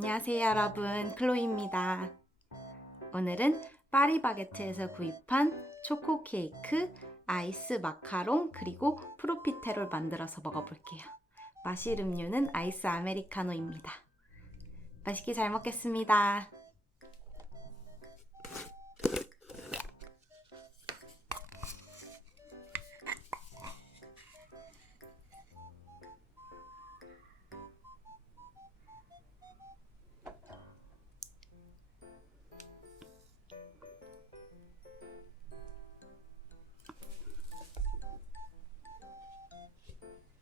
안녕하세요 여러분. 클로이입니다. 오늘은 파리바게트에서 구입한 초코 케이크, 아이스 마카롱 그리고 프로피테롤 만들어서 먹어볼게요. 마실 음료는 아이스 아메리카노입니다. 맛있게 잘 먹겠습니다 Thank you.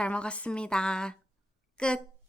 잘 먹었습니다. 끝.